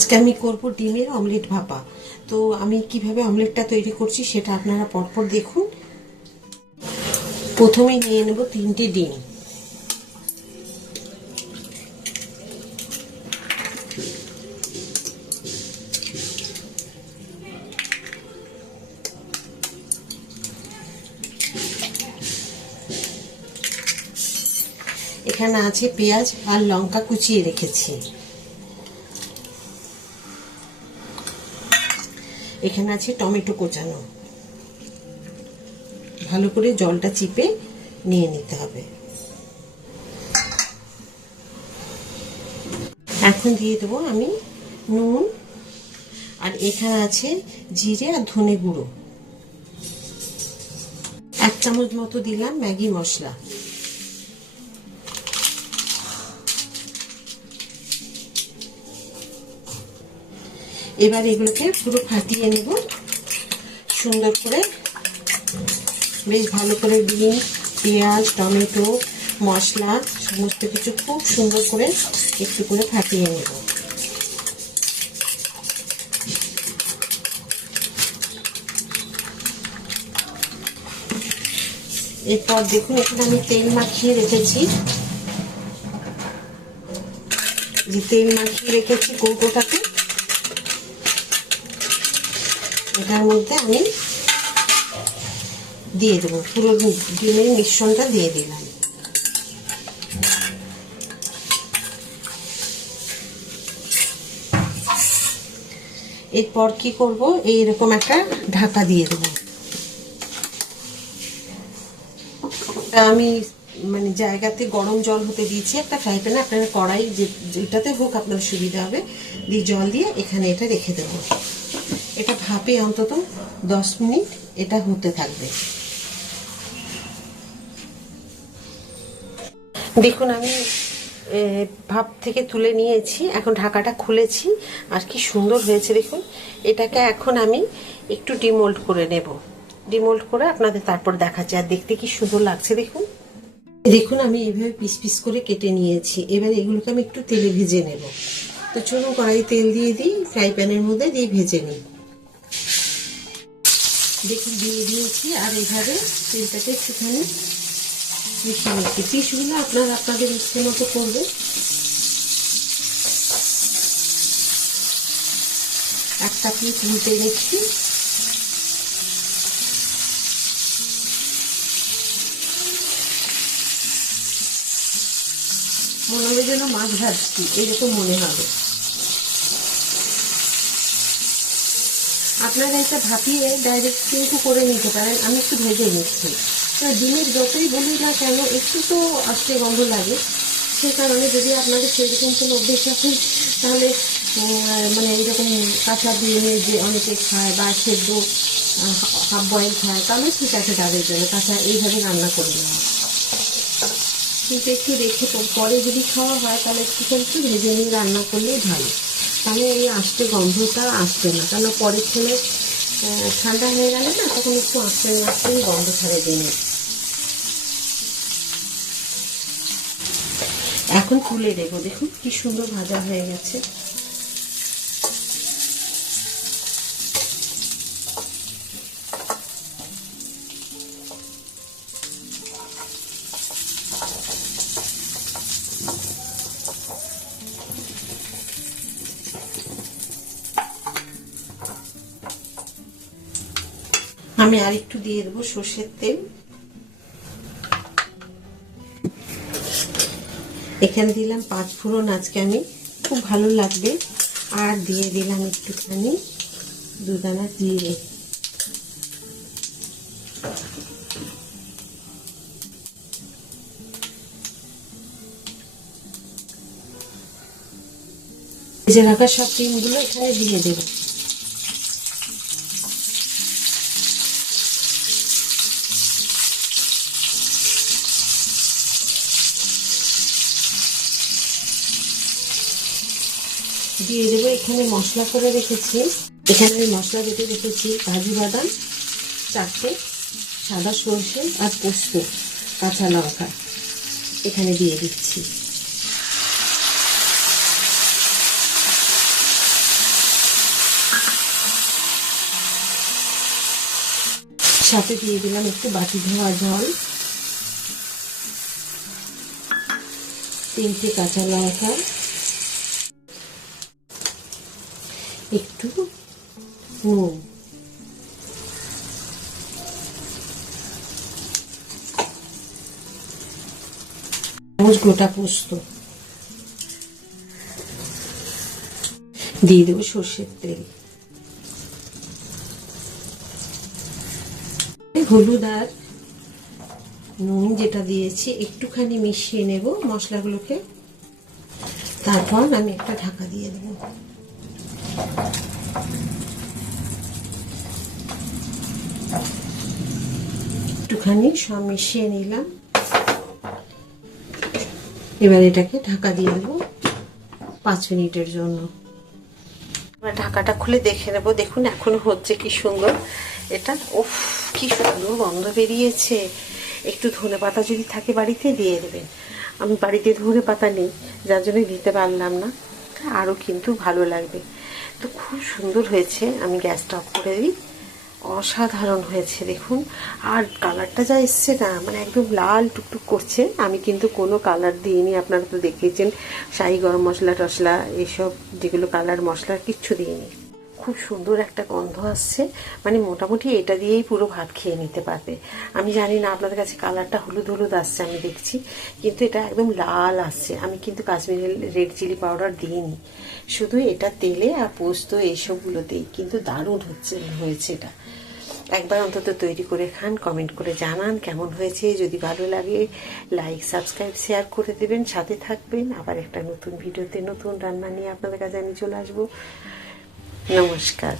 আজকে আমি করব ডিমের অমলেট ভাপা। তো আমি কিভাবে অমলেটটা তৈরি করছি সেটা আপনারা পরপর দেখুন। প্রথমে নিয়ে নেব 3টে ডিম। এখানে আছে পেঁয়াজ আর লঙ্কা কুচিয়ে রেখেছি। এখানে আছে টমেটো কোচানো। ভালো করে জলটা চিপে নিয়ে নিতে হবে। এখন দিয়ে দেবো আমি নুন, আর এখানে আছে জিরে আর ধনে গুঁড়ো। 1 চামচ মতো দিলাম ম্যাগি মশলা। এবার এগুলোকে পুরো ফাটিয়ে নেব সুন্দর করে। বেশ ভালো করে ডিম, পেঁয়াজ, টমেটো, মশলা সমস্ত কিছু খুব সুন্দর করে একটু করে ফাটিয়ে নেব। এরপর দেখুন এখানে আমি তেল মাখিয়ে রেখেছি। যে তেল মাখিয়ে রেখেছি কৌটোটাতে, এটার মধ্যে আমি দিয়ে দেবো। পুরো ডিমের মিশ্রণটা দিয়ে দিলাম। এরপর কি করব, এইরকম একটা ঢাকা দিয়ে দেবো। আমি মানে জায়গাতে গরম জল হতে দিয়েছি একটা ফ্রাই প্যানে। আপনারা কড়াই যেটাতে হোক আপনার সুবিধা হবে, দিয়ে জল দিয়ে এখানে এটা রেখে দেবো। এটা ভাপে অন্তত 10 মিনিট এটা হতে থাকবে। দেখুন আমি ভাপ থেকে তুলে নিয়েছি, এখন ঢাকাটা খুলেছি, আর কি সুন্দর হয়েছে দেখুন। এটাকে এখন আমি একটু ডিমোল্ড করে নেব। ডিমোল্ড করে আপনাদের তারপর দেখাচ্ছি। আর দেখতে কি সুন্দর লাগছে দেখুন। দেখুন আমি এইভাবে পিস পিস করে কেটে নিয়েছি। এবার এগুলোকে আমি একটু তেলে ভেজে নেব। তো চলুন কড়াই তেল দিয়ে দিই, ফ্রাই প্যানের মধ্যে দিয়ে ভেজে নিই। দেখুন দিয়ে দিয়েছি, আর এইভাবে তেলটাকে একটুখানি মিশিয়ে নিচ্ছি। পিসগুলো আপনারা আপনাদের ইচ্ছে মতো করবেন। একটা পিস উল্টে নিচ্ছি। মনে হবে যেন মাছ ভাজছি, এরকম মনে হবে। আপনারা এটা ভাপিয়ে ডাইরেক্ট কিন্তু করে নিতে পারেন। আমি একটু ভেজে নিচ্ছি। ডিমের যতই বলি না কেন একটু তো আস্তে গন্ধ লাগে। সেই কারণে যদি আপনাদের সেরকম কোনো অভ্যেস আছে তাহলে মানে এইরকম কাঁচা ডিমে যে অনেকে খায় বা সেদ্ধ হাফ বয়েল খায়, তাহলে ঠিক আছে তাদের জন্য কাঁচা এইভাবে রান্না করে নেওয়া। কিন্তু একটু রেখে পরে যদি খাওয়া হয় তাহলে একটু ভেজে নিয়ে রান্না করলেই ভালো। তাহলে এই আস্তে গন্ধটা আসবে না, কারণ পরে খেলে ঠান্ডা হয়ে গেলে না তখন একটু আস্তে আস্তে গন্ধ ছাড়ে ডিমে। এখন তুলে দেবো। দেখুন কি সুন্দর ভাজা হয়ে গেছে। আমি আরেকটু দিয়ে দেবো সর্ষের তেল। এখানে দিলাম 5 ফোড়ন, আজকে আমি খুব ভালো লাগবে। আর দিয়ে দিলাম একটুখানি 2 দানা জিরে। ভেজে রাখা সব ডিমগুলো এখানে দিয়ে দেবো। দিয়ে দেবো এখানে মশলা করে রেখেছি। এখানে আমি মশলা বেটে রেখেছি কাজু বাদাম 4টে, সাদা সর্ষে আর পোস্ত, কাঁচা লঙ্কা এখানে দিয়ে দিচ্ছি। সাথে দিয়ে দিলাম একটু বাটি ধোয়া জল, 3টে কাঁচা লঙ্কা, একটু নুন, গোটা পোস্ত, দিয়ে দেবো সর্ষের তেল, হলুদ আর নুন যেটা দিয়েছি একটুখানি মিশিয়ে নেব মশলাগুলোকে, তারপর আমি একটা ঢাকা দিয়ে দেব। একটুখানি সব মিশিয়ে নিলাম, এবার এটাকে ঢাকা দিয়ে দেবো 5 মিনিটের জন্য। এবার ঢাকাটা খুলে দেখে নেবো, দেখুন এখনো হচ্ছে কি সুন্দর এটা। উফ, কি সুন্দর গন্ধ বেরিয়েছে। একটু ধনেপাতা যদি থাকে বাড়িতে দিয়ে দেবেন, আমি বাড়িতে ধনেপাতা নেই যার জন্য দিতে পারলাম না, আরও কিন্তু ভালো লাগবে। তো খুব সুন্দর হয়েছে, আমি গ্যাসটা অফ করে দিই। অসাধারণ হয়েছে দেখুন, আর কালারটা যা এসছে না, মানে একদম লাল টুকটুক করছে। আমি কিন্তু কোনো কালার দিইনি, আপনারা তো দেখেছেন শাহি গরম মশলা টশলা এসব যেগুলো কালার মশলা কিচ্ছু দিইনি। খুব সুন্দর একটা গন্ধ আসছে, মানে মোটামুটি এটা দিয়েই পুরো ভাত খেয়ে নিতে পারবে। আমি জানি না আপনাদের কাছে কালারটা হলুদ হলুদ আসছে, আমি দেখছি, কিন্তু এটা একদম লাল আসছে। আমি কিন্তু কাশ্মীরি রেড চিলি পাউডার দিইনি, শুধু এটা তেলে আর পোস্ত এইসবগুলোতেই, কিন্তু দারুণ হয়েছে এটা। একবার অন্তত তৈরি করে খান, কমেন্ট করে জানান কেমন হয়েছে। যদি ভালো লাগে লাইক সাবস্ক্রাইব শেয়ার করে দেবেন, সাথে থাকবেন। আবার একটা নতুন ভিডিওতে নতুন রান্না নিয়ে আপনাদের কাছে আমি চলে আসবো। নমস্কার।